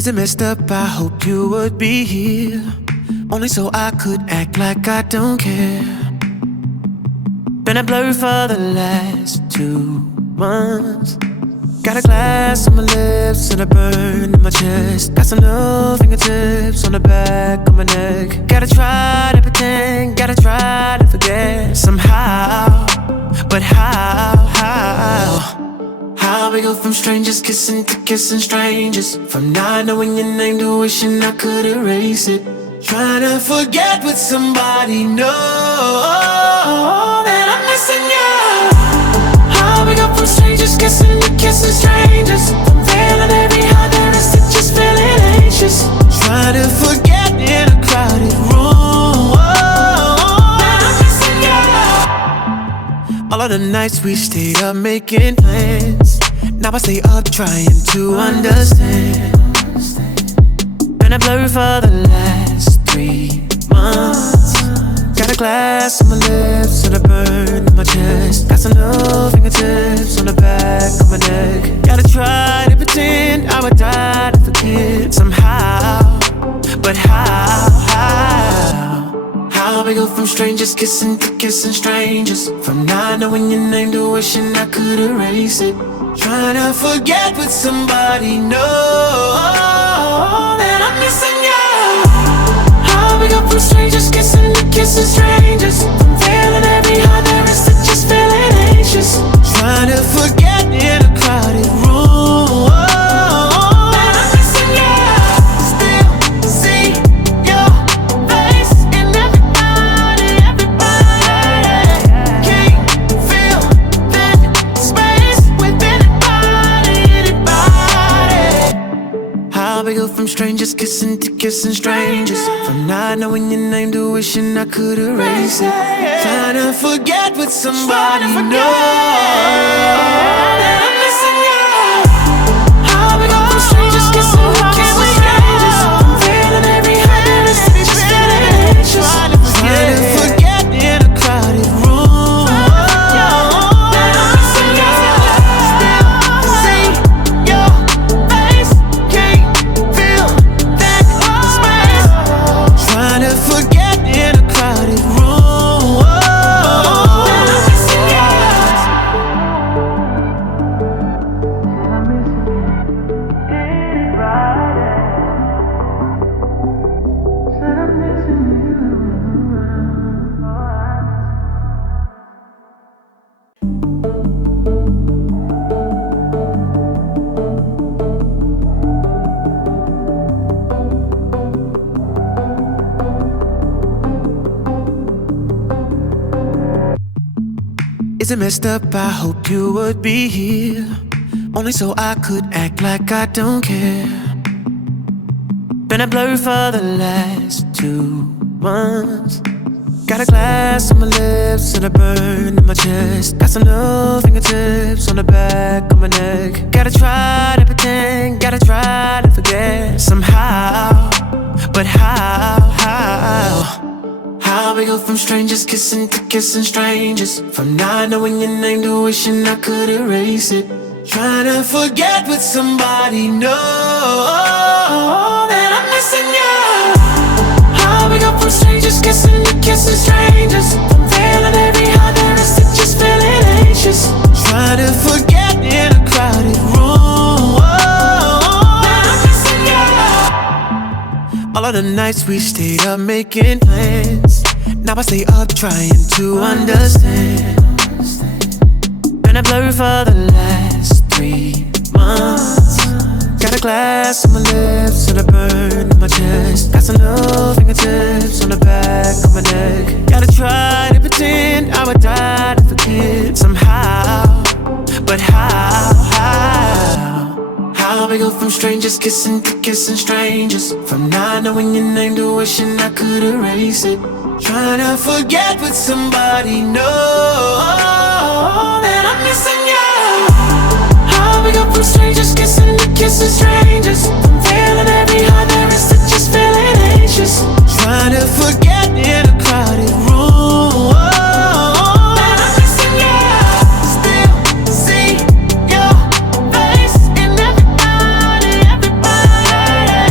Is it messed up? I hope you would be here, only so I could act like I don't care. Been a blur for the last 2 months. Got a glass on my lips and a burn in my chest. Got some new fingertips on the back of my neck. Gotta try to pretend, gotta try to forget somehow. But how we go from strangers kissing to kissing strangers, from not knowing your name to wishing I could erase it. Trying to forget what somebody knows that I'm missing you. How we go from strangers kissing to kissing strangers, from feeling every heart there is to just feeling anxious. Trying to forget in a crowded room that I'm missing you. All of the nights we stayed up making plans, now I stay up trying to understand. Been a blur for the last 3 months. Got a glass on my lips and a burn in my chest. Got some new fingertips on the back of my neck. Gotta try to pretend I would die to forget somehow. But how we go from strangers kissing to kissing strangers, from not knowing your name to wishing I could erase it. Trying to forget what somebody knows that I'm missing you. How we go from strangers kissing to kissing strangers, from feeling every heart there is to just feeling anxious. Trying to forget in a crowded room that I'm missing you. Still see your face in everybody. Can't feel that space with anybody. How we go from strangers kissing to kissing strangers, from not knowing your name to wishing I could erase it. Trying to forget what somebody knows that I'm missing you. How we go from strangers kissing to kissing strangers, from feeling every heart there is to just feeling anxious. Trying to forget in a crowded room that I'm missing you. Still see your face, can't feel that space. Trying to forget in a crowded room that I'm missing you. Said I'm missing you. Is it messed up? I hope you would be here, only so I could act like I don't care. Been a blur for the last 2 months. Got a glass on my lips and a burn in my chest. Got some new fingertips on the back of my neck. Gotta try to pretend, gotta try to forget somehow. But how we go from strangers kissing to kissing strangers, from not knowing your name to wishing I could erase it. Trying to forget what somebody knows that I'm missing you. How we go from strangers kissing to kissing strangers, from feeling every heart there is to just feeling anxious. Trying to forget in a crowded room that I'm missing you. All of the nights we stayed up making plans, now I stay up trying to understand. Been a blur for the last 3 months. Got a glass on my lips and a burn in my chest. Got some new fingertips on the back of my neck. Gotta try to pretend I would die to forget somehow. But how we go from strangers kissing to kissing strangers, from not knowing your name to wishing I could erase it. Trying to forget what somebody knows that I'm missing you. How we go from strangers kissing to kissing strangers, from feeling every heart there is to just feeling anxious. Trying to forget in a crowded room that I'm missing you. Still see your face in everybody.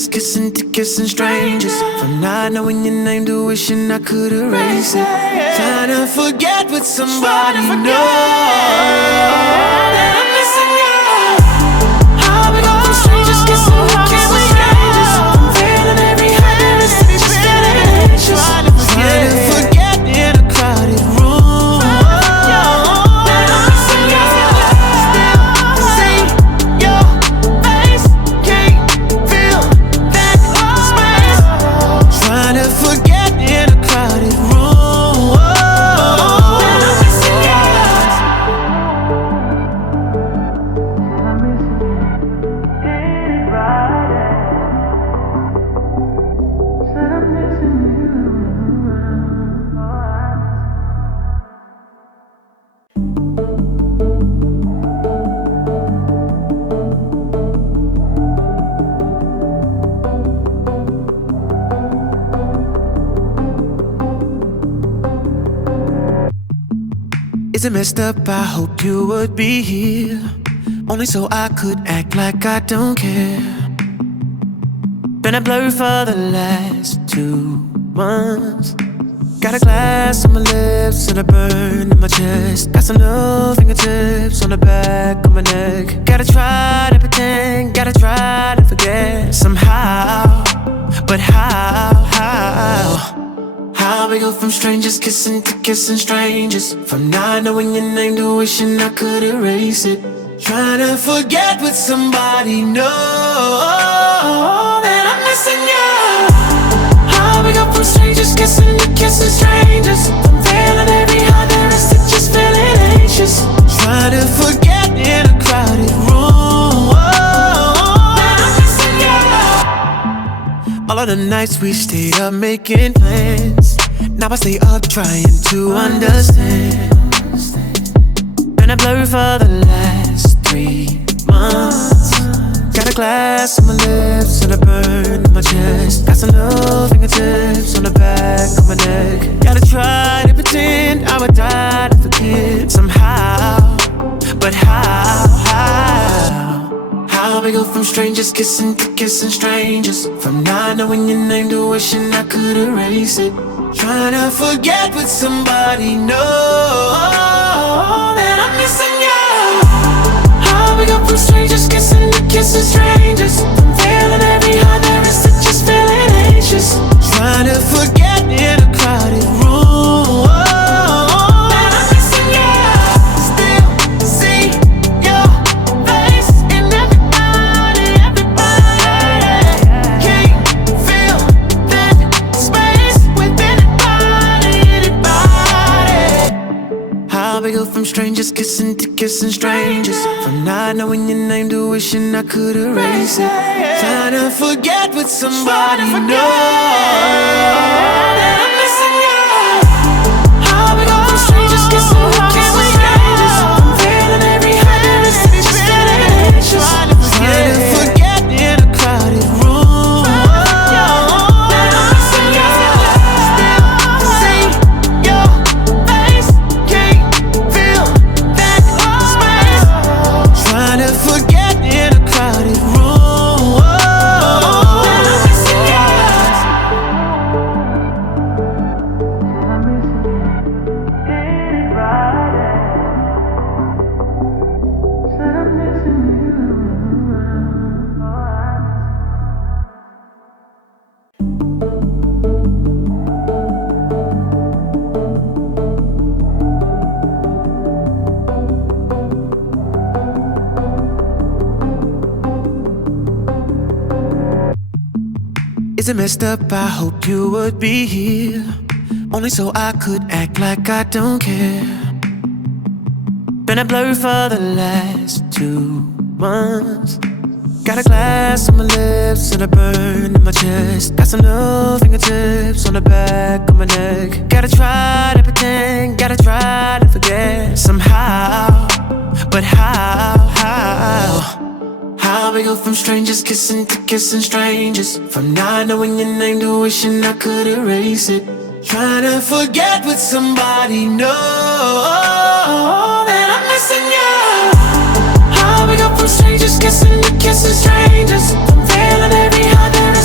strangers, kissing to kissing strangers. From not knowing your name to wishing I could erase it. Trying to forget with somebody new that I'm missing you. How we go from strangers, kissing to kissing strangers. I'm feeling every hand, it's just feeling anxious. Trying to forget in a crowded room that I'm missing you. See your face, can't feel that space. Trying to forget in a crowded room that I'm missing you. Is it messed up? I hope you would be here, only so I could act like I don't care. Been a blur for the last 2 months. Got a glass on my lips and a burn in my chest. Got some new fingertips on the back of my neck. Gotta try to pretend, gotta try to forget somehow. But how? How we go from strangers kissing to kissing strangers. From not knowing your name to wishing I could erase it. Trying to forget with somebody new that I'm missing you. How we go from strangers kissing to kissing strangers. I'm feeling every heart there is to just feeling anxious. Trying to forget in a crowded room that I'm missing you. All of the nights we stayed up making plans. Now I stay up trying to understand. Been a blur for the last 3 months. Got a glass on my lips and a burn in my chest. Got some new fingertips on the back of my neck. Gotta try to pretend I would die to forget somehow. But how? How we go from strangers kissing to kissing strangers. From not knowing your name to wishing I could erase it. Trying to forget with somebody new that I'm missing you. How we go from strangers kissing to kissing strangers. I'm feeling every heart there is to just feeling anxious. Trying to forget in a crowded room that I'm missing you. Still see your face in everybody. Can't feel that space within anybody. How we go from strangers kissing to kissing strangers. From not knowing your name to wishing I could erase it. Trying to forget with somebody new that I'm missing you. How we go from strangers kissing to kissing strangers. I'm feeling every hand is just feeling anxious. Trying to forget in a crowded room that I'm missing you. Still see your face, can't feel that space. Trying to forget in a crowded room that I'm missing you. Is it messed up? I hope you would be here, only so I could act like I don't care. Been a blur for the last 2 months. Got a glass on my lips and a burn in my chest. Got some new fingertips on the back of my neck. Gotta try to pretend, gotta try to forget somehow. But how? How we go from strangers kissing to kissing strangers. From not knowing your name to wishing I could erase it. Trying to forget with somebody new that I'm missing you. How we go from strangers kissing to kissing strangers. I'm feeling every heart there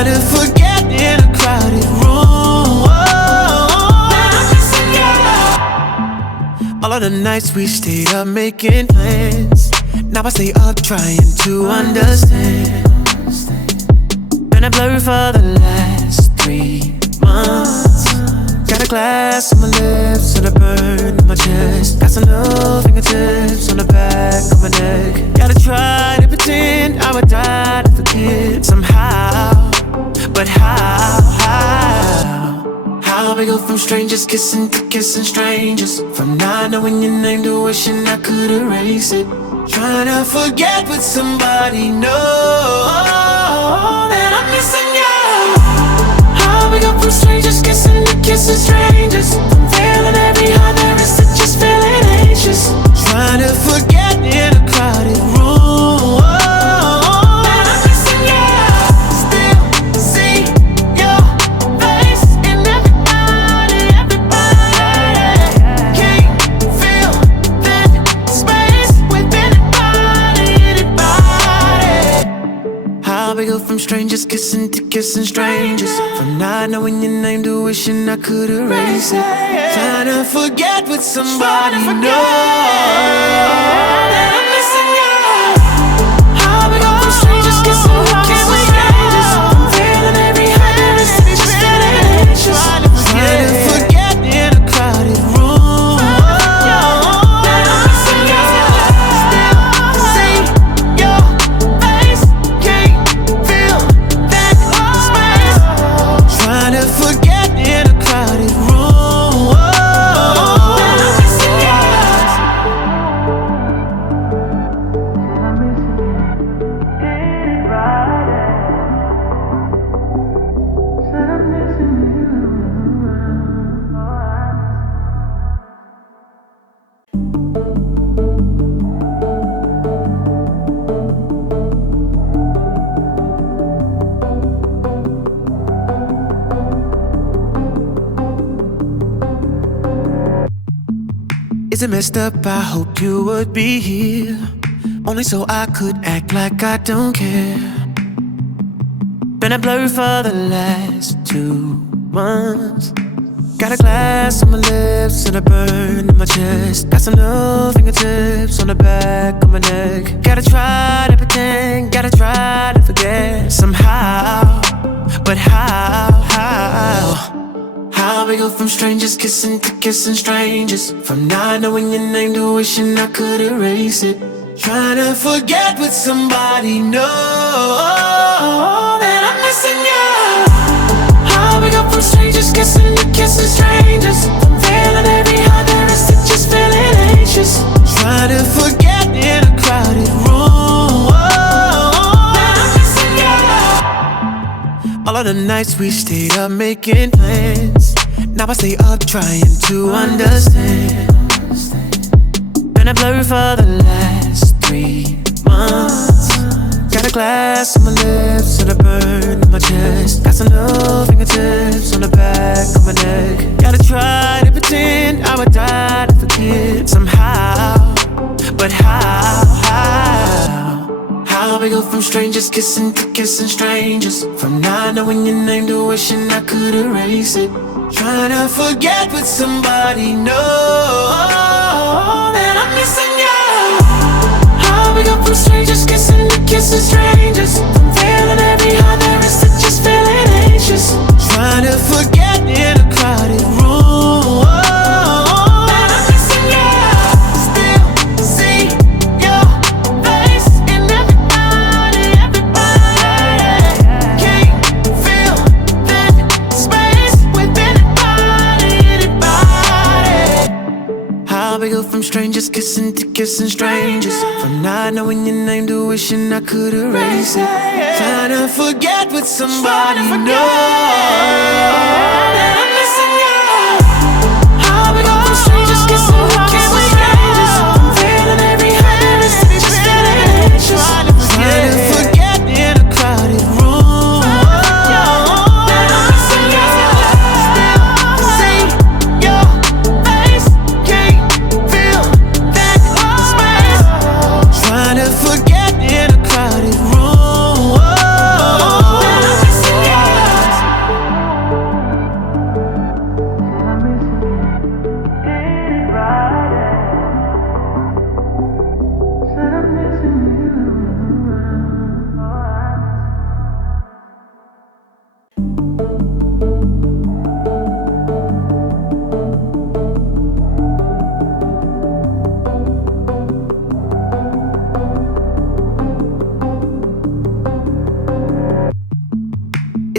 Trying to forget in a crowded room. And I'm missing you. All of the nights we stayed up making plans. Now I stay up trying to understand. Been a blur for the last 3 months. Got a glass on my lips and a burn on my chest. Got some little fingertips on the back of my neck. Gotta try to pretend I would die to forget somehow. But how we go from strangers kissing to kissing strangers, from not knowing your name to wishing I could erase it. Trying to forget what somebody knows that I'm missing you. How we go from strangers kissing to kissing strangers, from feeling every heart there is to just feeling anxious. Trying to forget in a crowded room. And I'm missing you. Still see your face in everybody. Can't feel that space within anybody. How we go from strangers kissing to kissing strangers, from not knowing your name to wishing I could erase it. Trying to forget what somebody knows that I'm missing you. How we go from strangers kissing to kissing strangers, from feeling every heart there is to just feeling anxious. Trying to forget in a crowded room. That I'm missing you. Still see your face, can't feel that space. Trying to forget in a crowded room. That I'm missing you. Is it messed up? I hope you would be here, only so I could act like I don't care. Been a blur for the last 2 months. Got a glass on my lips and a burn in my chest. Got some little fingertips on the back of my neck. Gotta try to pretend, gotta try to forget somehow. But how we go from strangers kissing to kissing strangers, from not knowing your name to wishing I could erase it. Trying to forget what somebody knows that I'm missing you. How we go from strangers kissing to kissing strangers, from feeling every heart there is to just feeling anxious. Trying to forget in a crowded room. That I'm missing you. All of the nights we stayed up making plans. Now I stay up trying to understand. Been a blur for the last 3 months. Got a glass on my lips and a burn in my chest. Got some little fingertips on the back of my neck. Gotta try to pretend I would die to forget somehow. But how we go from strangers kissing to kissing strangers, from not knowing your name to wishing I could erase it. Trying to forget what somebody knows that I'm missing you. How we go from strangers kissing to kissing strangers, from feeling every heart there is to just feeling anxious. Trying to forget in a crowded room. That I'm missing you. Still see your face in everybody. Can't feel that space within anybody. How we go from strangers kissing to kissing strangers, from not knowing your name to wishing I could erase it. Trying to forget what somebody knows that I'm missing you. How we go from strangers kissing to kissing strangers, from feeling every heart there is to just feeling anxious. Trying to forget in a crowded room. That I'm missing you. Still see your face, can't feel that space. Trying to forget in a crowded room. That I'm missing you.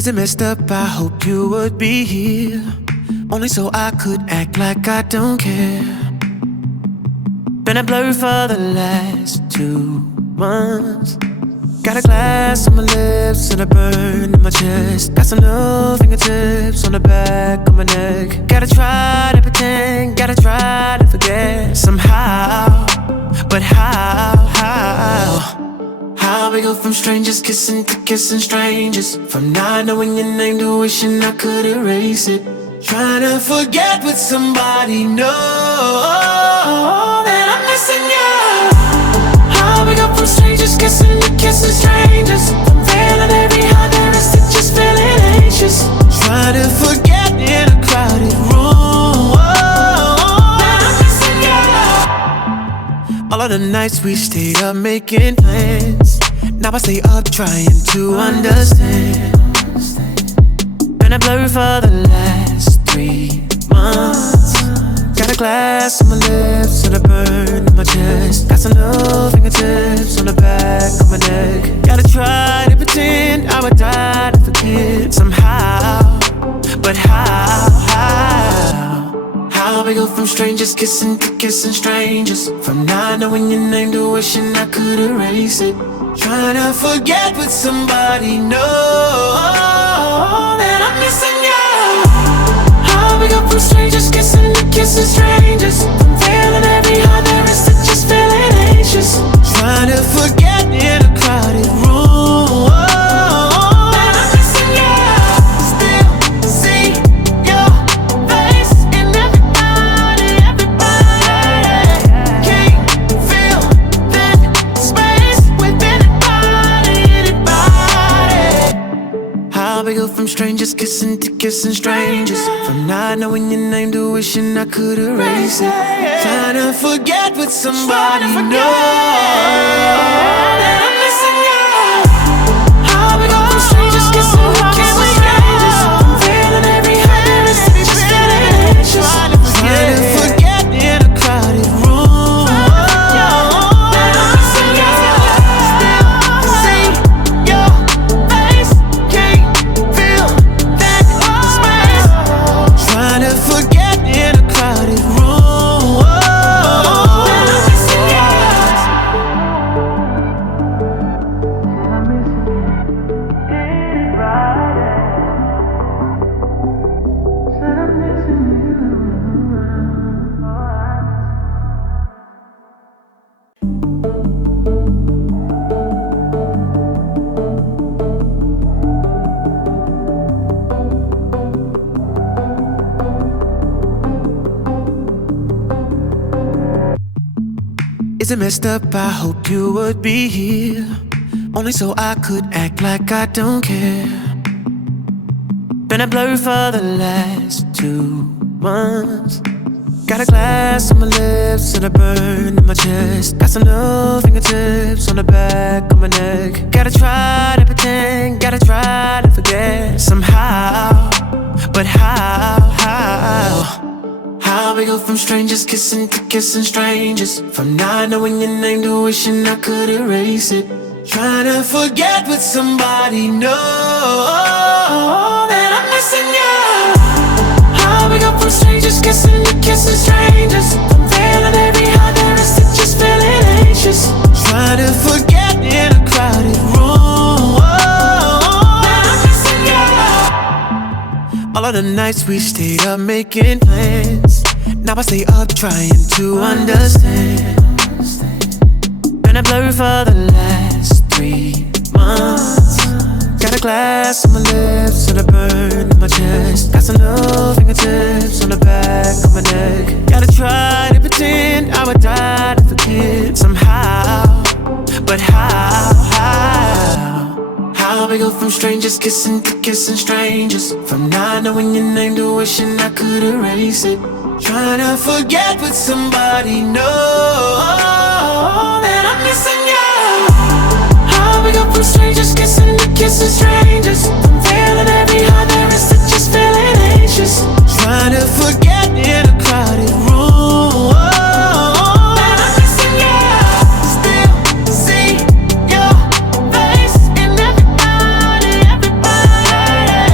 Is it messed up? I hope you would be here, only so I could act like I don't care. Been a blur for the last 2 months. Got a glass on my lips and a burn in my chest. Got some new fingertips on the back of my neck. Gotta try to pretend, gotta try to forget somehow. But how we go from strangers kissing to kissing strangers, from not knowing your name to wishing I could erase it. Trying to forget with somebody, know that I'm missing you. How we go from strangers kissing to kissing strangers, from feeling every heart there is to just feeling anxious. Trying to forget in a crowded room that I'm missing you. All of the nights we stayed up making plans, now I stay up trying to understand. Been a blur for the last 3 months. Got a glass on my lips and a burn in my chest. Got some new fingertips on the back of my neck. Gotta try to pretend I would die to forget somehow. But how we go from strangers kissing to kissing strangers, from not knowing your name to wishing I could erase it. Trying to forget with somebody, know that I'm missing you. How we go from strangers kissing to kissing strangers, from feeling every heart there is to just feeling anxious. Trying to forget in a crowded room that I'm missing you. Still see your face in everybody. Can't feel that space with anybody. How we go from strangers kissing to kissing strangers, from not knowing your name to wishing I could erase it. Trying to forget with somebody, know that I'm missing you. How we go from strangers kissing to kissing strangers, from feeling every heart there is to just feeling anxious. Trying to forget in a crowded room that I'm missing you. Still see your face, can't feel that space. Trying to forget in a crowded room that I'm missing you. Said I'm missing you. Is it messed up? I hope you would be here, only so I could act like I don't care. Been a blur for the last 2 months. Got a glass on my lips and a burn in my chest. Got some new fingertips on the back of my neck. Gotta try to pretend, gotta try to forget somehow. But how we go from strangers kissing to kissing strangers, from not knowing your name to wishing I could erase it. Trying to forget with somebody, know that I'm missing you. How we go from strangers kissing to kissing strangers, from feeling every heart there is to just feeling anxious. Trying to forget in a crowded room that I'm missing you. All of the nights we stayed up making plans, now I stay up trying to understand. Been a blur for the last 3 months. Got a glass on my lips and a burn in my chest. Got some new fingertips on the back of my neck. Gotta try to pretend I would die to forget somehow. But how we go from strangers kissing to kissing strangers, from not knowing your name to wishing I could erase it. Trying to forget with somebody, know that I'm missing you. How we go from strangers kissing to kissing strangers, from feeling every heart there is to just feeling anxious. Trying to forget in a crowded room that I'm missing you. Still see your face in everybody.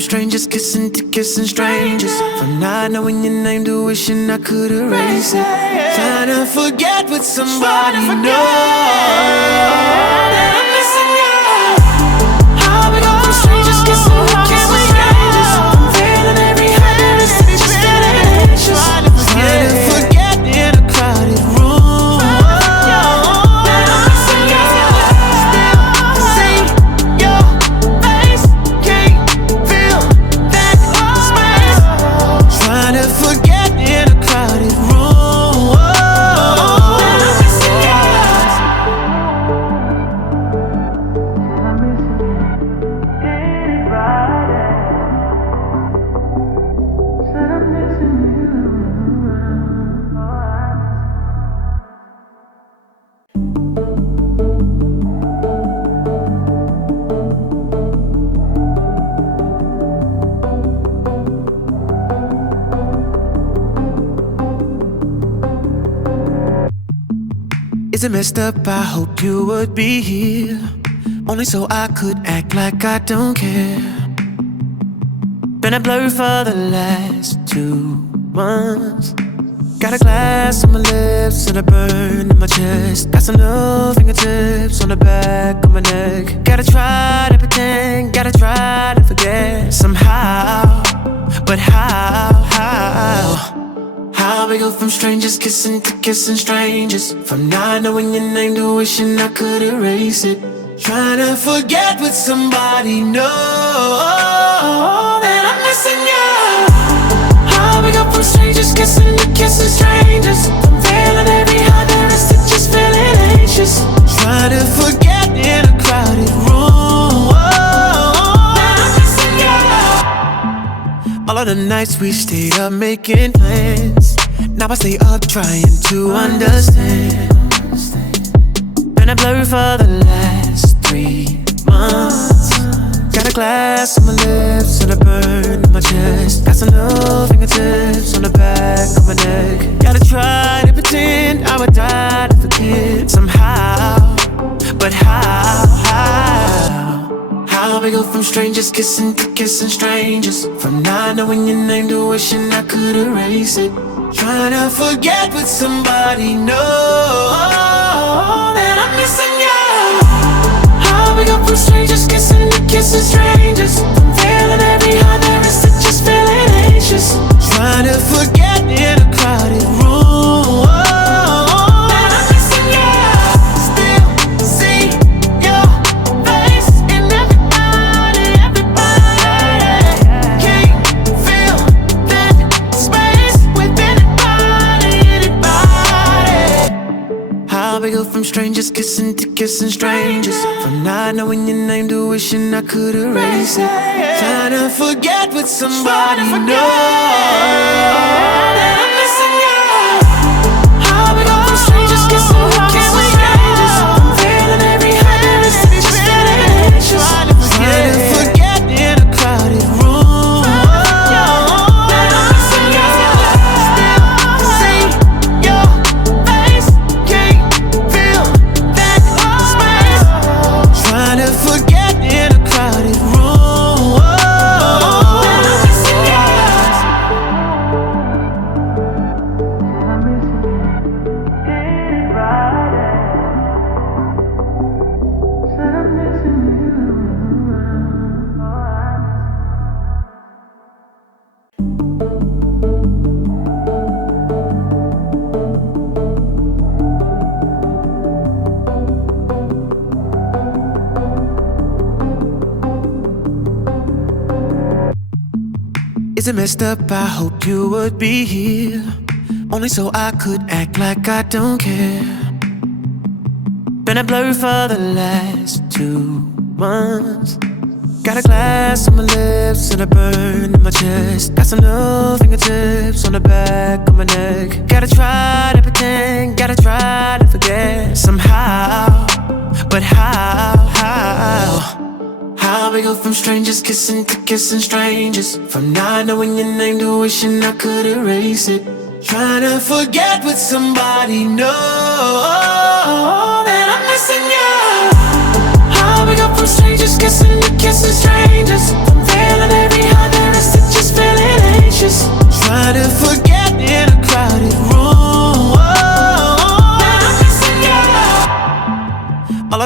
strangers, kissing to kissing strangers. From not knowing your name to wishing I could erase it. Trying to forget with somebody know that I'm missing you. How we go from strangers, kissing to kissing strangers. I'm feeling every happiness, just feeling anxious. Trying to forget in a crowded room. That I'm missing you. Still see your face, can't feel that space. Trying to forget in a crowded room. That I'm missing you. Is it messed up? I hope you would be here, only so I could act like I don't care. Been a blur for the last 2 months. Got a glass on my lips and a burn in my chest. Got some new fingertips on the back of my neck. Gotta try to pretend, gotta try to forget somehow. But how? How we go from strangers, kissing to kissing strangers. From not knowing your name to wishing I could erase it. Trying to forget with somebody know that I'm missing you. How we go from strangers, kissing to kissing strangers. I'm feeling every heart there is to just feeling anxious. Trying to forget in a crowded room. That I'm missing you. All of the nights we stayed up making plans. Now I stay up trying to understand. Been a blur for the last 3 months. Got a glass on my lips and a burn in my chest. Got some new fingertips on the back of my neck. Gotta try to pretend I would die to forget somehow. But how? How we go from strangers, kissing to kissing strangers. From not knowing your name to wishing I could erase it. Trying to forget with somebody know that I'm missing you. How we go from strangers, kissing to kissing strangers. I'm feeling every heart there is to just feeling anxious. Trying to forget in a crowded room. That I'm missing you. Still see your face in everybody. Can't feel that space with anybody. How we go from strangers, kissing to kissing strangers. From not knowing your name to wishing I could erase it. Trying to forget with somebody know that I'm missing you. How we go from strangers, kissing to kissing strangers. I'm feeling every heart there is to just feeling anxious. Trying to forget in a crowded room. That I'm missing you. Still see your face, can't feel that space. Trying to forget in a crowded room. That I'm missing you. Is it messed up? I hope you would be here, only so I could act like I don't care. Been a blur for the last 2 months. Got a glass on my lips and a burn in my chest. Got some new fingertips on the back of my neck. Gotta try to pretend, gotta try to forget somehow. But how? How we go from strangers, kissing to kissing strangers. From not knowing your name to wishing I could erase it. Trying to forget with somebody know that I'm missing you. How we go from strangers, kissing to kissing strangers. I'm feeling every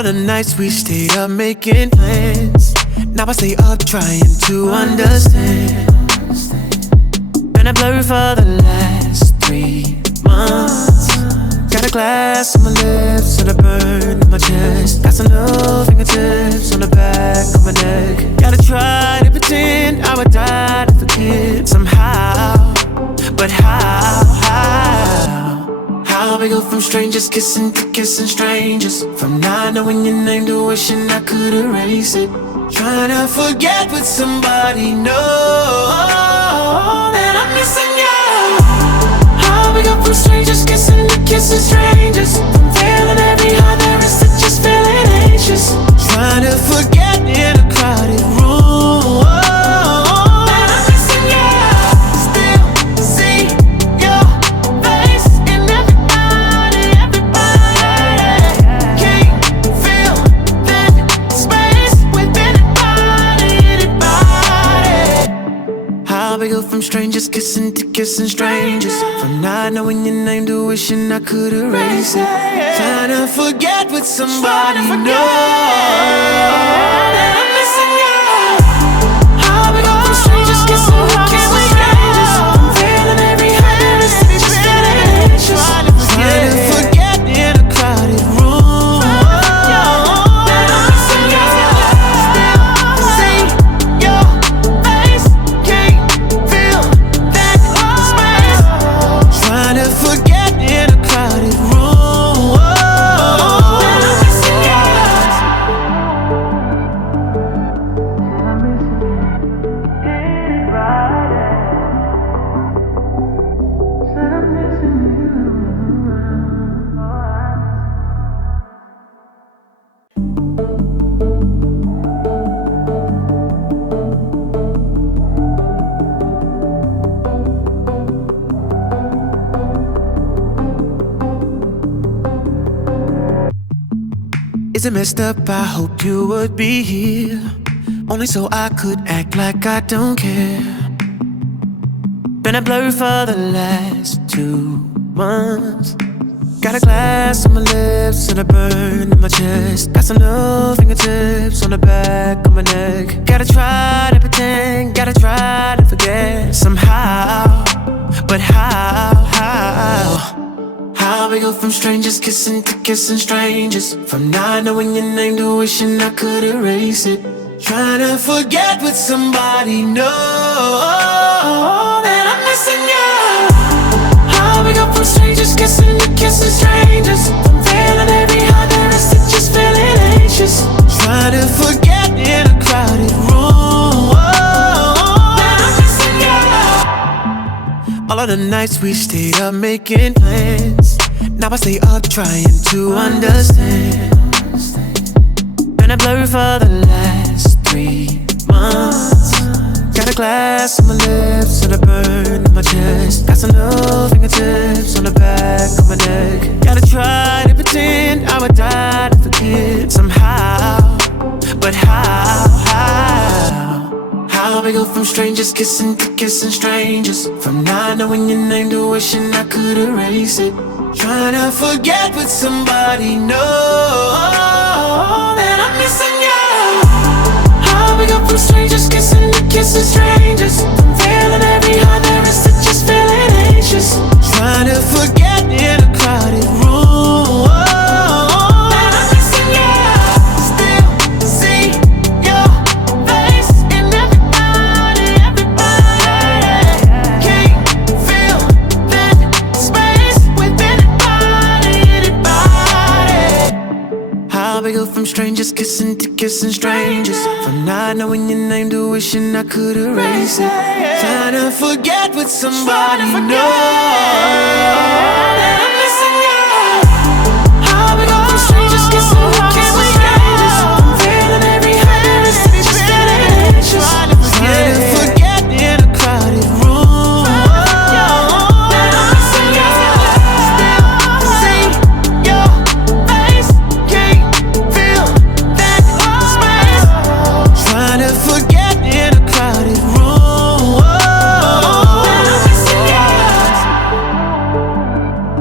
of the nights we stayed up making plans. Now I stay up trying to understand. Been a blur for the last 3 months. Got a glass on my lips and a burn in my chest. Got some little fingertips on the back of my neck. Gotta try to pretend I would die to forget somehow. But how we go from strangers kissing to kissing strangers, from not knowing your name to wishing I could erase it. Trying to forget what somebody knows that I'm missing you. How we go from strangers kissing to kissing strangers, from feeling every high there is to just feeling anxious. Trying to forget in a crowded room that I'm missing you. Still see your face in everybody. Can't feel that space within anybody. How we go from strangers kissing to kissing strangers, from not knowing your name to wishing I could erase it. Trying to forget what somebody knows that I'm missing you. How we go from strangers kissing to kissing strangers, from feeling every high there is to just feeling anxious. Trying to forget in a crowded room that I'm missing you. Still see your face, can't feel that space. Trying to forget in a crowded room that I'm missing you. Is it messed up? I hope you would be here, only so I could act like I don't care. Been a blur for the last 2 months. Got a glass on my lips and a burn in my chest. Got some little fingertips on the back of my neck. Gotta try to pretend, gotta try to forget somehow. But how we go from strangers kissing to kissing strangers, from not knowing your name to wishing I could erase it. Trying to forget what somebody knows that I'm missing you. How we go from strangers kissing to kissing strangers, from feeling every high there is to just feeling anxious. Trying to forget in a crowded room that I'm missing you. All of the nights we stayed up making plans. Now I stay up trying to understand. Been a blur for the last 3 months. Got a glass on my lips and a burn in my chest. Got some little fingertips on the back of my neck. Gotta try to pretend I would die to forget somehow. But how we go from strangers kissing to kissing strangers, from not knowing your name to wishing I could erase it. Trying to forget what somebody knows that I'm missing you. How we go from strangers kissing to kissing strangers, from feeling every high there is to just feeling anxious. Trying to forget in a crowded room that I'm missing you. Still see your face in everybody. Can't feel that space within anybody. How we go from strangers kissing to kissing strangers, from not knowing your name to wishing I could erase it. Trying to forget what somebody knows that I'm missing you. How we go from strangers kissing to kissing strangers, from feeling every high there is to just feeling anxious. Trying to forget in a crowded room that I'm missing you. Still see your face, can't feel that space. Trying to forget in a crowded room that I'm missing you.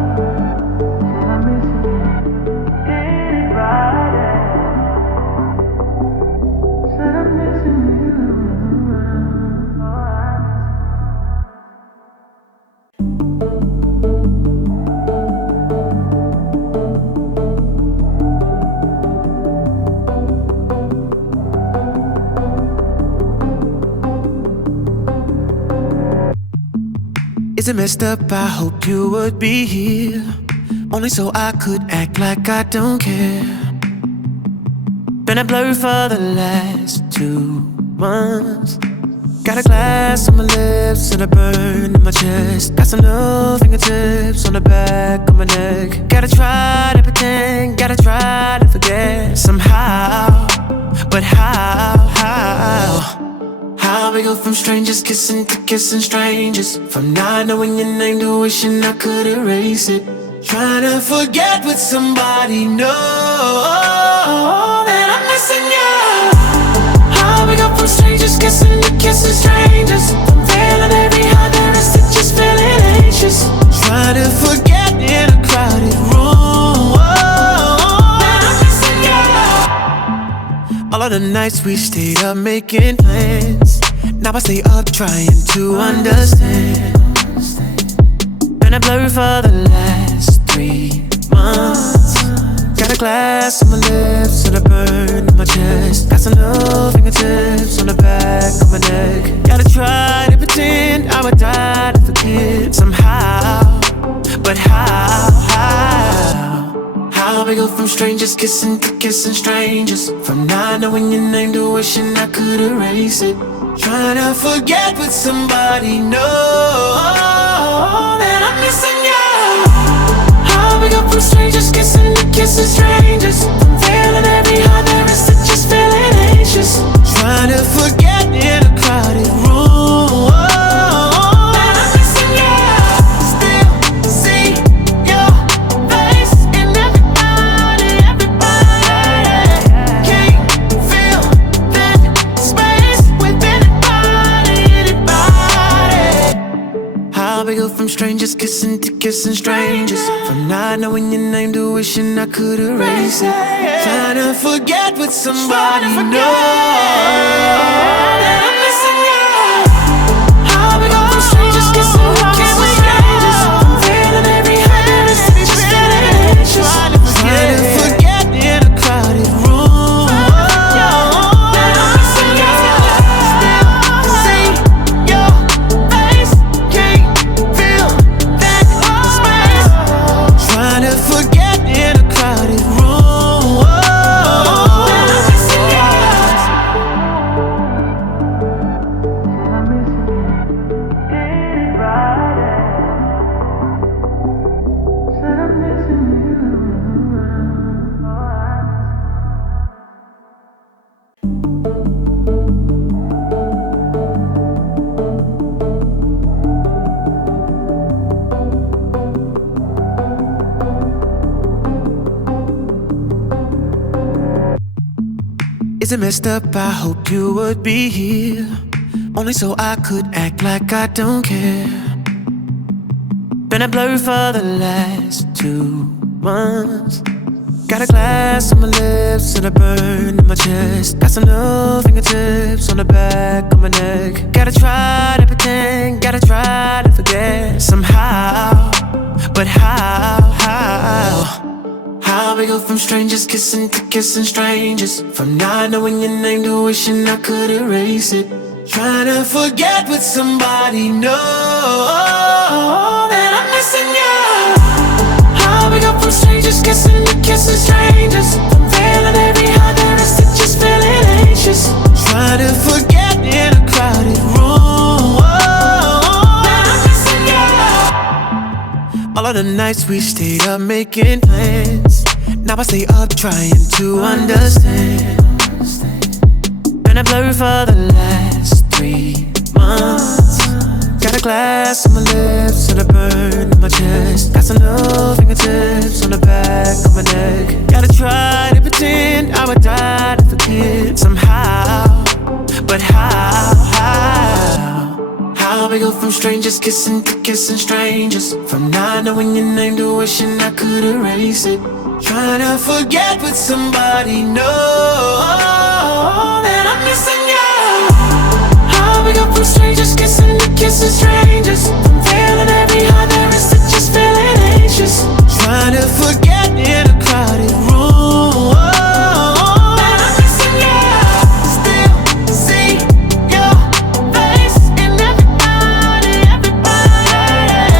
Is it messed up? I hope you would be here, only so I could act like I don't care. Been a blur for the last 2 months. Got a glass on my lips and a burn in my chest. Got some new fingertips on the back of my neck. Gotta try to pretend, gotta try to forget somehow. But how we go from strangers kissing to kissing strangers, from not knowing your name to wishing I could erase it. Trying to forget with somebody, know that I'm missing you. How we go from strangers kissing to kissing strangers, from feeling every heart there is to just feeling anxious. Trying to forget in a crowded room that I'm missing you. All of the nights we stayed up making plans, now I stay up trying to understand. Been a blur for the last 3 months. Got a glass on my lips and a burn in my chest. Got some new fingertips on the back of my neck. Gotta try to pretend I would die to forget somehow. But how we go from strangers kissing to kissing strangers, from not knowing your name to wishing I could erase it. Trying to forget with somebody, know that I'm missing you. How we go from strangers kissing to kissing strangers, from feeling every heart there is to just feeling anxious. Trying to forget in a crowded room that I'm missing you. Still see your face in everybody. Can't feel that space with anybody. How we go from strangers kissing to kissing strangers, from not knowing your name to wishing I could erase it. Trying to forget with somebody, know that I'm missing you. How we go from strangers kissing to kissing strangers, from feeling every heart there is to just feeling anxious. Trying to forget in a crowded room that I'm missing you. Still see your face, can't feel that space. Trying to forget in a crowded room that I'm missing you. Said I'm missing you. Is it messed up? I hope you would be here, only so I could act like I don't care. Been a blur for the last 2 months. Got a glass on my lips and a burn in my chest. Got some new fingertips on the back of my neck. Gotta try to pretend, gotta try to forget somehow. But how we go from strangers kissing to kissing strangers, from not knowing your name to wishing I could erase it. Trying to forget with somebody, know that I'm missing you. How we go from strangers kissing to kissing strangers, from feeling every heart there is to just feeling anxious. Trying to forget in a crowded room that I'm missing you. All of the nights we stayed up making plans, now I stay up trying to understand. Been a blur for the last 3 months. Got a glass on my lips and a burn in my chest. Got some new fingertips on the back of my neck. Gotta try to pretend I would die to forget somehow. But how we go from strangers kissing to kissing strangers, from not knowing your name to wishing I could erase it. Trying to forget with somebody, know that I'm missing you. How we go from strangers kissing to kissing strangers, from feeling every heart there is to just feeling anxious. Trying to forget in a crowded room that I'm missing you. Still see your face in everybody.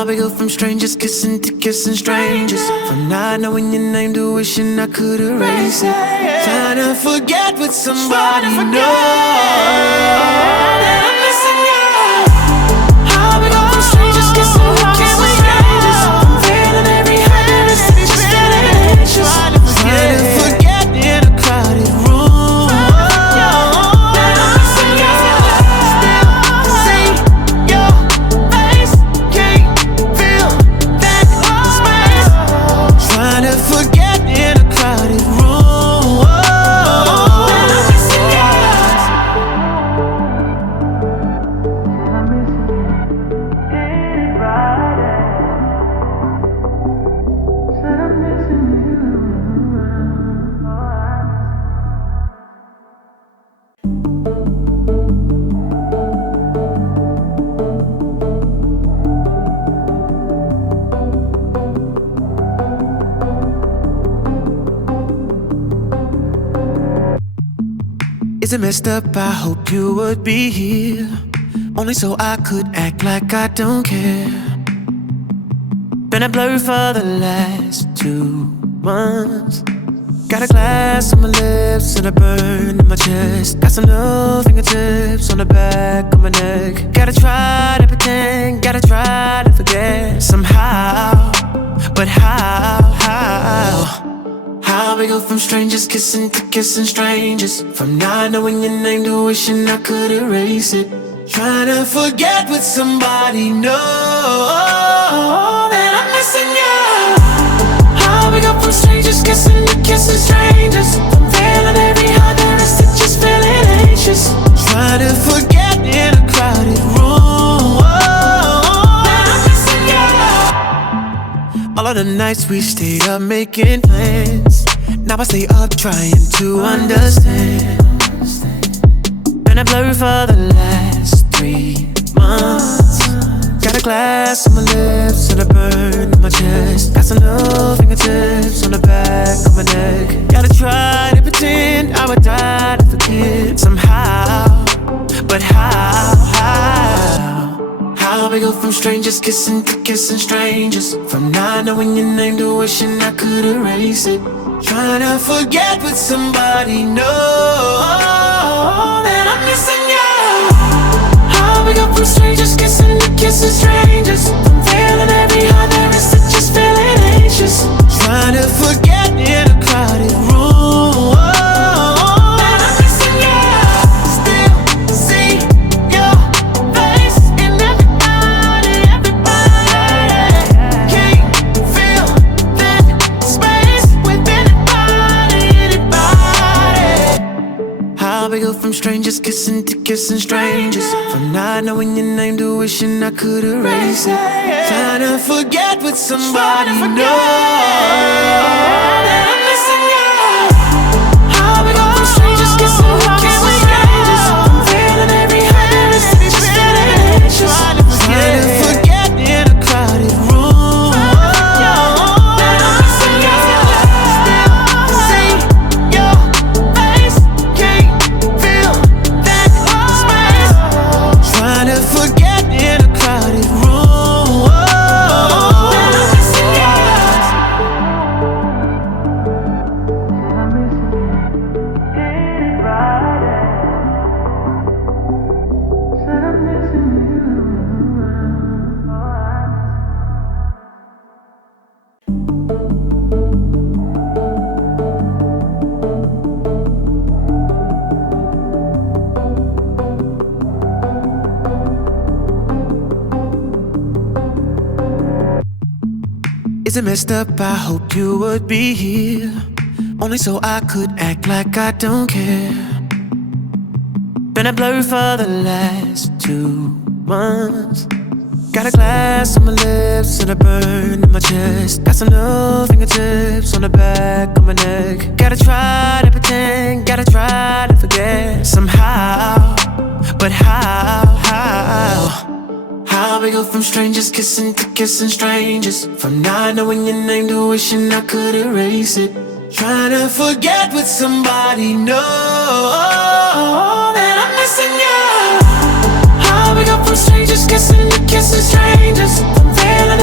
How we go from strangers kissing to kissing strangers, from not knowing your name to wishing I could erase it. Trying to forget with somebody knows that I'm missing you. How we go from strangers kissing to kissing strangers, from feeling every happiness to just feeling anxious. Trying to forget in a crowded room that I'm missing you. Still see your face, can't feel that space. Trying to forget in a crowded room that I'm missing you. Is it messed up? I hope you would be here, only so I could act like I don't care. Been a blur for the last 2 months. Got a glass on my lips and a burn in my chest. Got some new fingertips on the back of my neck. Gotta try to pretend, gotta try to forget somehow. But how? How we go from strangers kissing to kissing strangers, from not knowing your name to wishing I could erase it. Trying to forget with somebody knows that I'm missing you. How we go from strangers kissing to kissing strangers, from feeling every happiness to just feeling anxious. Trying to forget in a crowded room that I'm missing you. All of the nights we stayed up making plans, now I stay up trying to understand. Been a blur for the last 3 months. Got a glass on my lips and a burn in my chest. Got some new fingertips on the back of my neck. Gotta try to pretend I would die to forget somehow. But how? How we go from strangers kissing to kissing strangers, from not knowing your name to wishing I could erase it. Trying to forget with somebody knows that I'm missing you. How we go from strangers kissing to kissing strangers, from feeling every happiness to just feeling anxious. Trying to forget in a crowded room that I'm missing you. Still see your face in everybody. Can't feel that space with anybody. How we go from strangers kissing to kissing strangers, from not knowing your name to wishing I could erase it. Trying to forget with somebody knows that I'm missing you. How we go from strangers kissing to kissing strangers, from feeling every happiness to just feeling anxious. Trying to forget in a crowded room that I'm missing you. Still see your face, can't feel that space. Trying to forget in a crowded room that I'm missing you. Is it messed up? I hope you would be here, only so I could act like I don't care. Been a blur for the last 2 months. Got a glass on my lips and a burn in my chest. Got some new fingertips on the back of my neck. Gotta try to pretend, gotta try to forget somehow. But how? How we go from strangers kissing to kissing strangers, from not knowing your name to wishing I could erase it. Trying to forget with somebody knows that I'm missing you. How we go from strangers kissing to kissing strangers, from feeling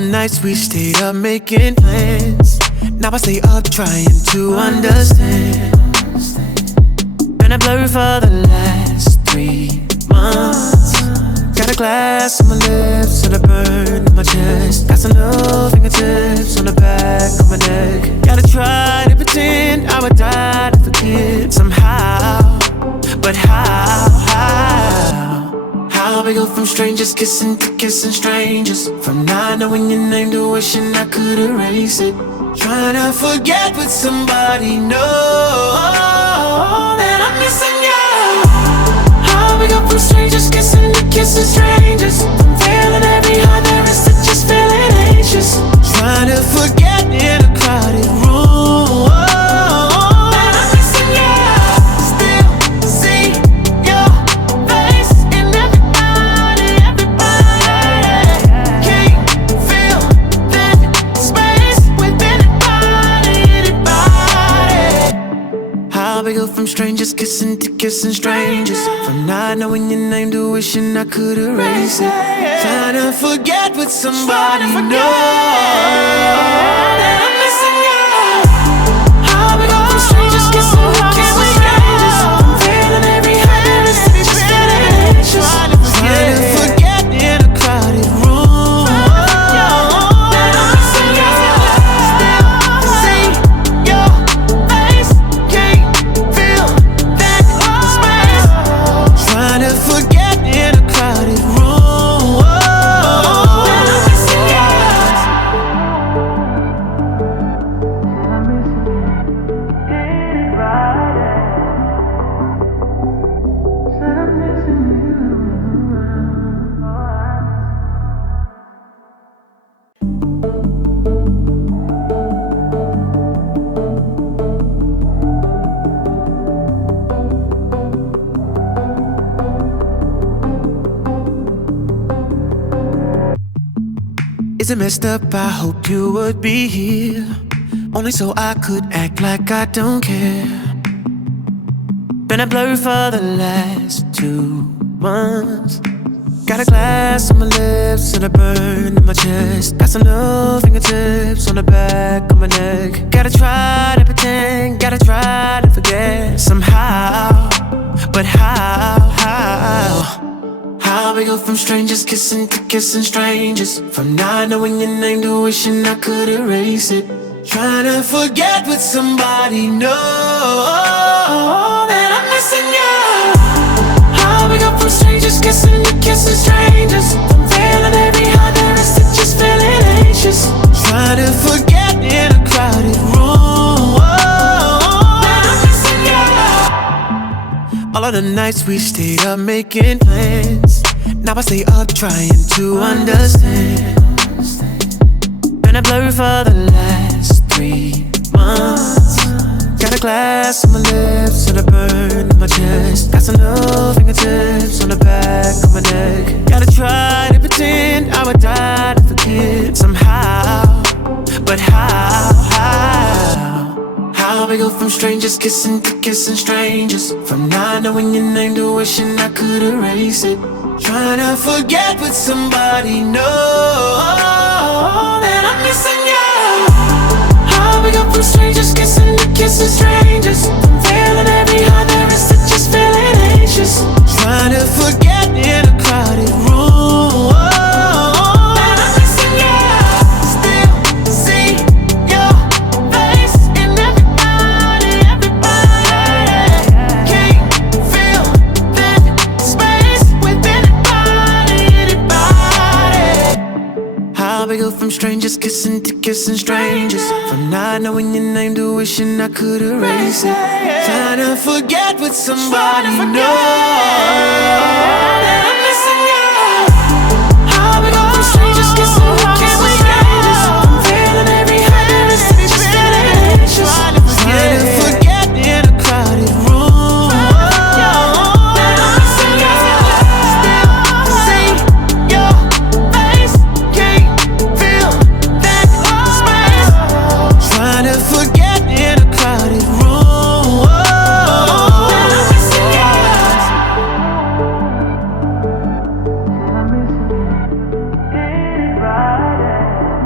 nights we stayed up making plans. Now I stay up trying to understand. Been a blur for the last 3 months. Got a glass on my lips and a burn in my chest. Got some little fingertips on the back of my neck. Gotta try to pretend I would die to forget somehow. But how we go from strangers kissing to kissing strangers, from not knowing your name to wishing I could erase it. Trying to forget what somebody knows that I'm missing you. How we go from strangers kissing to kissing strangers, from feeling every heart there is to just feeling anxious. Trying to forget in a crowded room that I'm missing you. Still see your face in everybody. Can't feel that space with anybody. How we go from strangers kissing to kissing strangers, from not knowing your name to wishing I could erase it. Trying to forget what somebody knows that I'm missing you. How we go from strangers kissing to kissing strangers, from feeling every heart there is to just feeling anxious. Trying to forget in a crowded room that I'm missing you. Still see your face, can't feel that space. Trying to forget in a crowded room that I'm missing you. Is it messed up? I hope you would be here, only so I could act like I don't care. Been a blur for the last 2 months. Got a glass on my lips and a burn in my chest. Got some little fingertips on the back of my neck. Gotta try to pretend, gotta try to forget somehow. But how we go from strangers kissing to kissing strangers, from not knowing your name to wishing I could erase it. Trying to forget what somebody knows that I'm missing you. How we go from strangers kissing to kissing strangers, from feeling every heart there is to just feeling anxious. Trying to forget in a crowded room that I'm missing you. All of the nights we stayed up making plans. Now I stay up trying to understand. Been a blur for the last 3 months. Got a glass on my lips and a burn in my chest. Got some little fingertips on the back of my neck. Gotta try to pretend I would die to forget somehow. But how we go from strangers kissing to kissing strangers, from not knowing your name to wishing I could erase it. Trying to forget what somebody knows that I'm missing you. How we go from strangers kissing to kissing strangers, from feeling every heart there is to just feeling anxious. Trying to forget in a crowded room that I'm missing you. Still see your face in everybody. Can't feel that space with anybody. How we go from strangers kissing to kissing strangers, from not knowing your name to wishing I could erase it. Trying to forget what somebody knows that I'm missing you. How we go from strangers kissing to kissing strangers, from feeling every heart there is to just feeling anxious. Trying to forget in a crowded room that I'm missing you. Still see your face, can't feel that space. Trying to forget in a crowded room that I'm missing you. I'm missing anybody.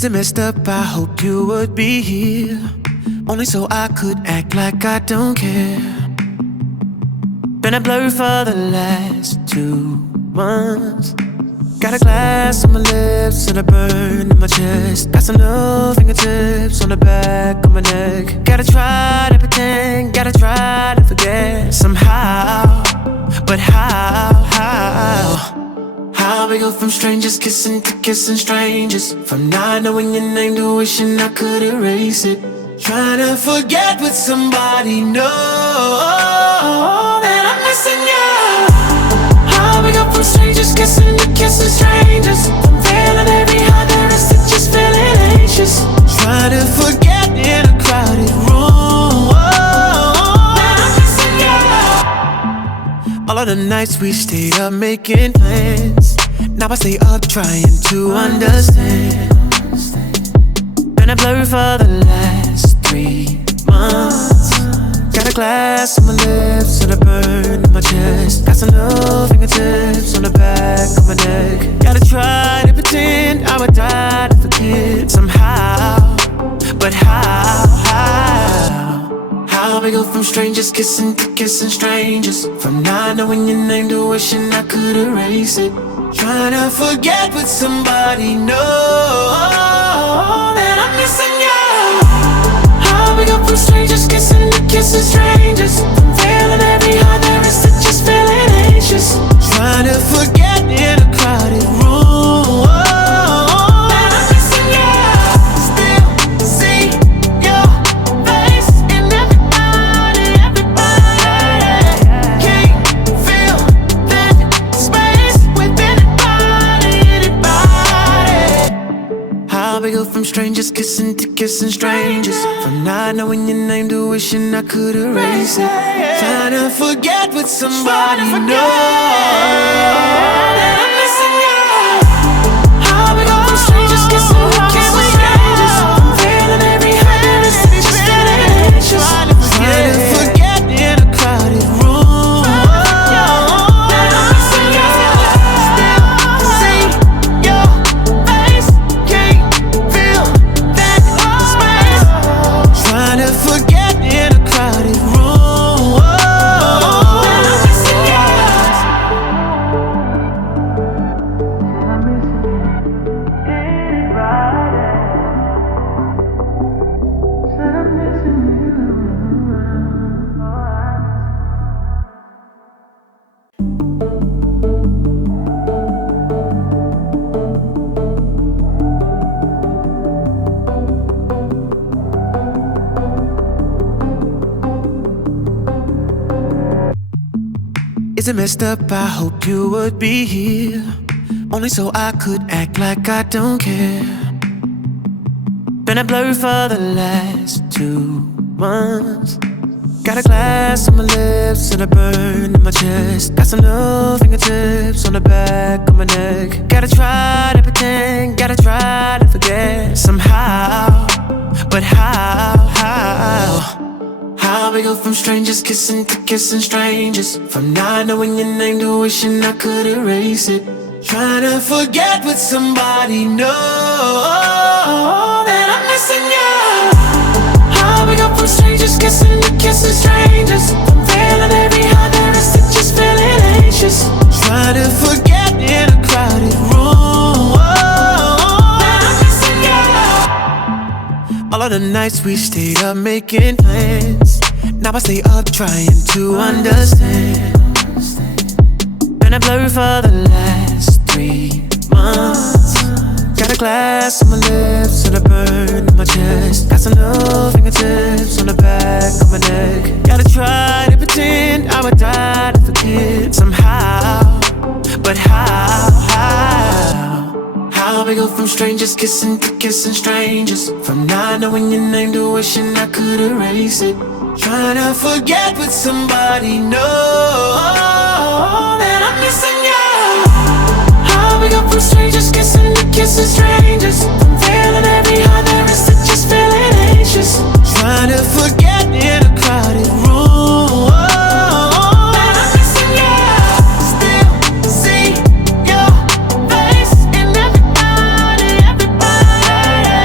Is it messed up? I hope you would be here, only so I could act like I don't care. Been a blur for the last 2 months. Got a glass on my lips and a burn in my chest. Got some new fingertips on the back of my neck. Gotta try to pretend, gotta try to forget somehow. But how? How we go from strangers kissing to kissing strangers, from not knowing your name to wishing I could erase it. Trying to forget with somebody, know that I'm missing you. How we go from strangers kissing to kissing strangers, from feeling every heart there is to just feeling anxious. Trying to forget in a crowded room, that I'm missing you. All of the nights we stayed up making plans, now I stay up trying to understand. Been a blur for the last 3 months. Got a glass on my lips and a burn in my chest. Got some new fingertips on the back of my neck. Gotta try to pretend I would die to forget somehow. But how we go from strangers kissing to kissing strangers, from not knowing your name to wishing I could erase it. Trying to forget with somebody, know that I'm missing you. How we go from strangers kissing to kissing strangers, from feeling every heart there is to just feeling anxious. Trying to forget in a crowded room, that I'm missing you. Still see your face in everybody. Can't feel that space with anybody. How we go from strangers kissing to kissing strangers, from not knowing your name to wishing I could erase it. Trying to forget with somebody, know that I'm missing you. How we go from strangers kissing to kissing strangers, from feeling every heart there is to just feeling anxious. Trying to forget in a crowded room, that I'm missing you. Still see your face, can't feel that space. Trying to forget in a crowded room, that I'm missing you. Said I'm missing you. Is it messed up? I hope you would be here, only so I could act like I don't care. Been a blur for the last 2 months. Got a glass on my lips and a burn in my chest. Got some new fingertips on the back of my neck. Gotta try to pretend, gotta try to forget somehow. But how we go from strangers kissing to kissing strangers, from not knowing your name to wishing I could erase it. Trying to forget with somebody, know that I'm missing you. How we go from strangers kissing to kissing strangers, from feeling every heart there is to just feeling anxious. Trying to forget in a crowded room, that I'm missing you. All of the nights we stayed up making plans, now I stay up trying to understand. Been a blur for the last 3 months. Got a glass on my lips and a burn in my chest. Got some new fingertips on the back of my neck. Gotta try to pretend I would die to forget somehow. But how we go from strangers kissing to kissing strangers, from not knowing your name to wishing I could erase it. Trying to forget with somebody, know that I'm missing you. How we go from strangers kissing to kissing strangers, from feeling every heart there is to just feeling anxious. Trying to forget in a crowded room, that I'm missing you. Still see your face in everybody.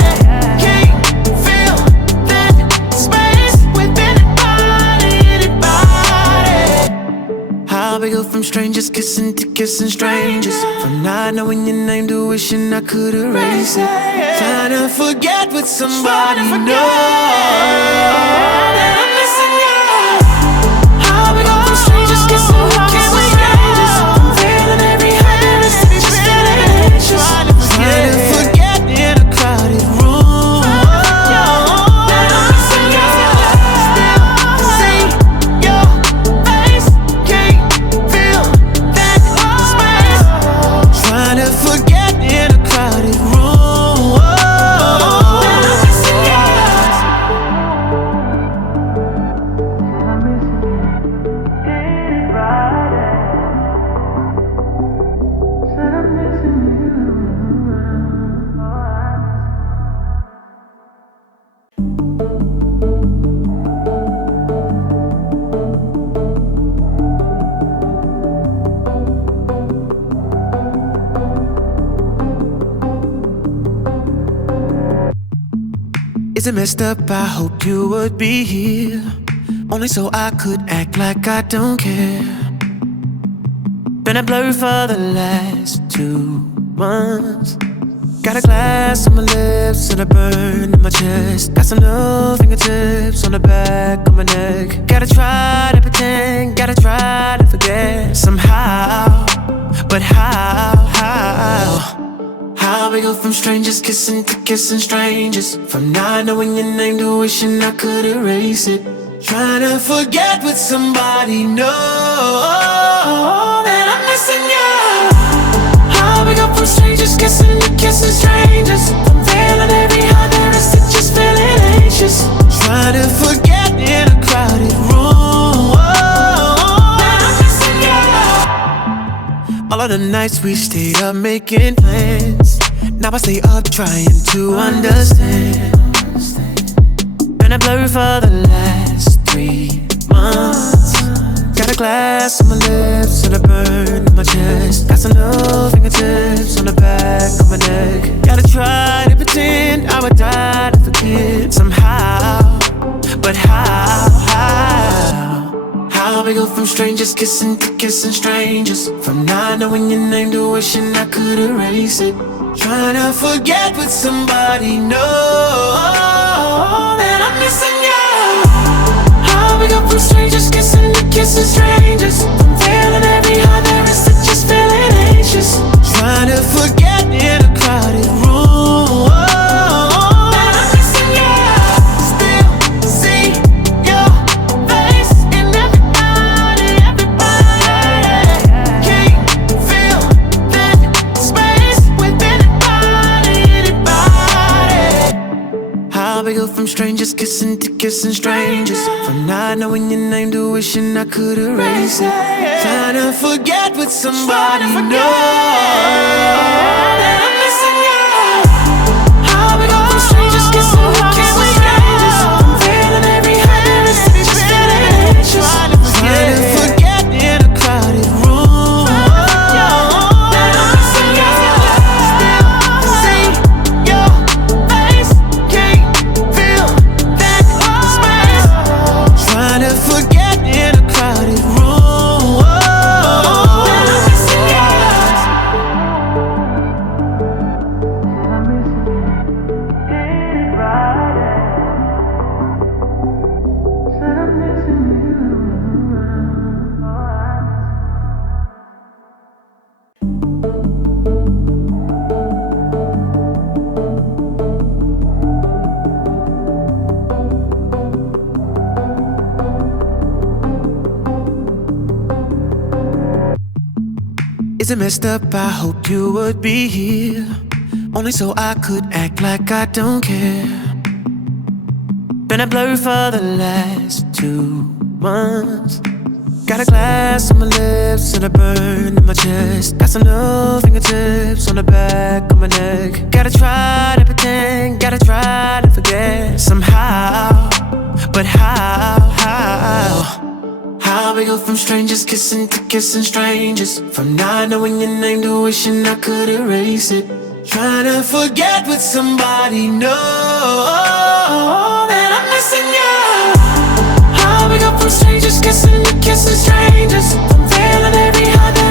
strangers, kissing to kissing strangers. From not knowing your name to wishing I could erase it. Trying to forget with somebody know that I'm missing you. How we go from strangers, kissing to kissing strangers. I'm feeling every happiness, just feeling anxious. Trying to forget in a crowded room. That I'm missing you. Still see your face, can't feel that space. Trying to forget in a crowded room. That I'm missing you. I'm missing you. Anybody said I'm missing you. Is it messed up? I hope you would be here, only so I could act like I don't care. Been a blur for the last 2 months. Got a glass on my lips and a burn in my chest. Got some new fingertips on the back of my neck. Gotta try to pretend, gotta try to forget somehow. But how? How we go from strangers kissing to kissing strangers. From not knowing your name to wishing I could erase it. Trying to forget with somebody know that I'm missing you. How we go from strangers kissing to kissing strangers. I'm feeling every high there is to just feeling anxious. Trying to forget in a crowded room. That I'm missing you. All of the nights we stayed up making plans. Now I stay up trying to understand. Been a blur for the last 3 months. Got a glass on my lips and a burn in my chest. Got some new fingertips on the back of my neck. Gotta try to pretend I would die to forget somehow. But how we go from strangers kissing to kissing strangers. From not knowing your name to wishing I could erase it. Trying to forget with somebody know that I'm missing you. How we go from strangers kissing to kissing strangers. I'm feeling every high there is to just feeling anxious. Trying to forget in a crowded room. That I'm missing you. Still see your face in everybody. Can't feel that space with anybody. How we go from strangers kissing to kissing strangers. From not knowing your name to wishing I could erase it. Trying to forget with somebody know that I'm missing you. How we go from strangers kissing to kissing strangers. I'm feeling every happiness, just feeling anxious. Trying to forget in a crowded room. That I'm missing you. Still see your face, can't feel that space. Trying to forget in a crowded room. That I'm missing you. I'm missing you. Anybody said I'm missing you. Is it messed up? I hope you would be here, only so I could act like I don't care. Been a blur for the last 2 months. Got a glass on my lips and a burn in my chest. Got some new fingertips on the back of my neck. Gotta try to pretend, gotta try to forget somehow. But how we go from strangers kissing to kissing strangers. From not knowing your name to wishing I could erase it. Trying to forget with somebody know that I'm missing you. How we go from strangers kissing to kissing strangers. I'm feeling every high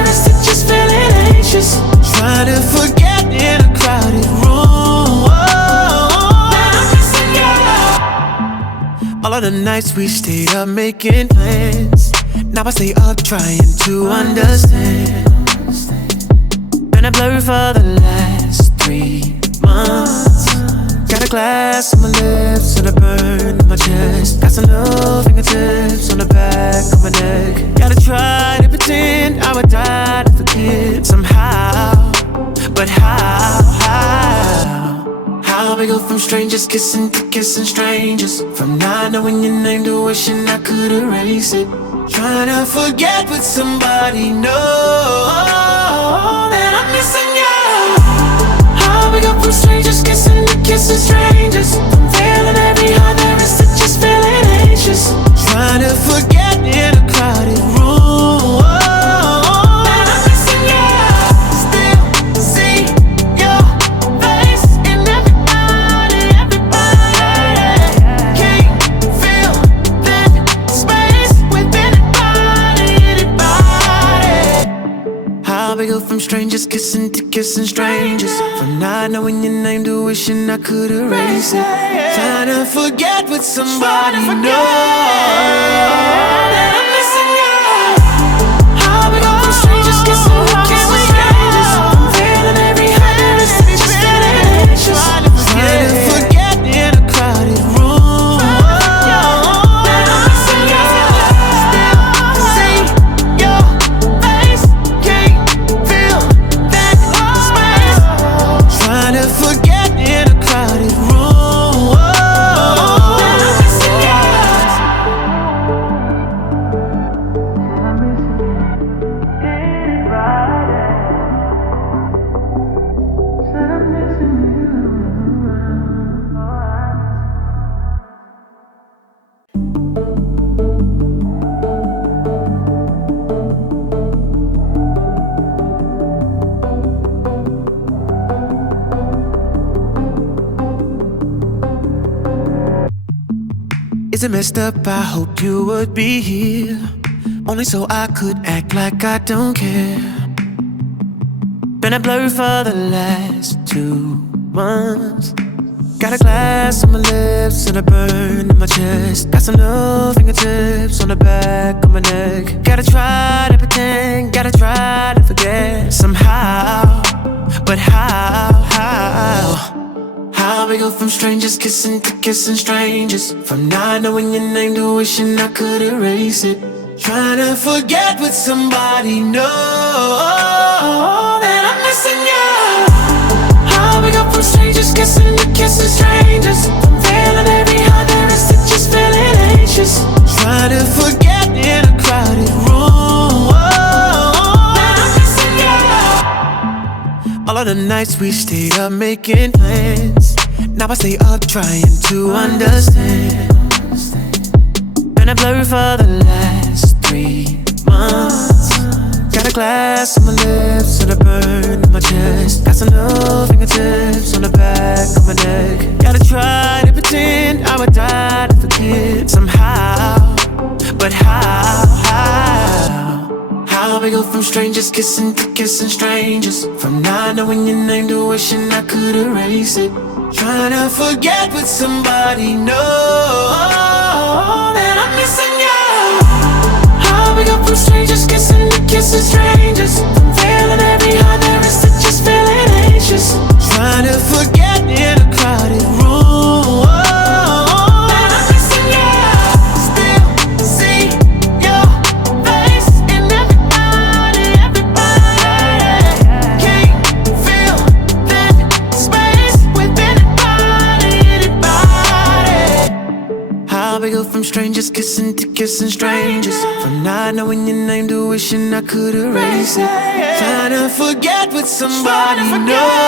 anxious, trying to forget in a crowded room. That I'm missing you. All of the nights we stayed up making plans. Now I stay up trying to understand. Been a blur for the last 3 months. Got a glass on my lips and a burn in my chest. Got some little fingertips on the back of my neck. Gotta try to pretend I would die to forget somehow. But how we go from strangers kissing to kissing strangers, from not knowing your name to wishing I could erase it, trying to forget what somebody knows that I'm missing you. How we go from strangers kissing to kissing strangers, from feeling every heart there is to just feeling anxious, trying to forget in a crowded room. That I'm missing you. Still see your face in everybody. Can't feel that space with anybody. How we go from strangers kissing to kissing strangers, from not knowing your name to wishing I could erase it, trying to forget what somebody knows that I'm missing you. How we go from strangers kissing to kissing strangers, from feeling every heart there is to just feeling anxious, trying to forget in a crowded room. That I'm missing you. Still see your face, can't feel that space, trying to forget in a crowded room. That I'm missing you. Said I'm missing you. Is it messed up? I hope you would be here, only so I could act like I don't care. Been a blur for the last 2 months. Got a glass on my lips and a burn in my chest. Got some little fingertips on the back of my neck. Gotta try to pretend, gotta try to forget somehow. But how we go from strangers kissing to kissing strangers, from not knowing your name to wishing I could erase it, trying to forget what somebody knows that I'm missing you. How we go from strangers kissing to kissing strangers, from feeling every heart there is to just feeling anxious, trying to forget in a crowded room. That I'm missing you. All of the nights we stayed up making plans. Now I stay up trying to understand. Been a blur for the last 3 months. Got a glass on my lips and a burn in my chest. Got some little fingertips on the back of my neck. Gotta try to pretend I would die to forget somehow. But how we go from strangers kissing to kissing strangers, from not knowing your name to wishing I could erase it, trying to forget what somebody knows that I'm missing you. How we go from strangers kissing to kissing strangers, from feeling every heart there is to just feeling anxious, trying to forget in a crowded room. That I'm missing you. Still see your face in everybody. Can't feel that space with anybody. How we go from strangers kissing to kissing strangers, from not knowing your name to wishing I could erase it, trying to forget what somebody knows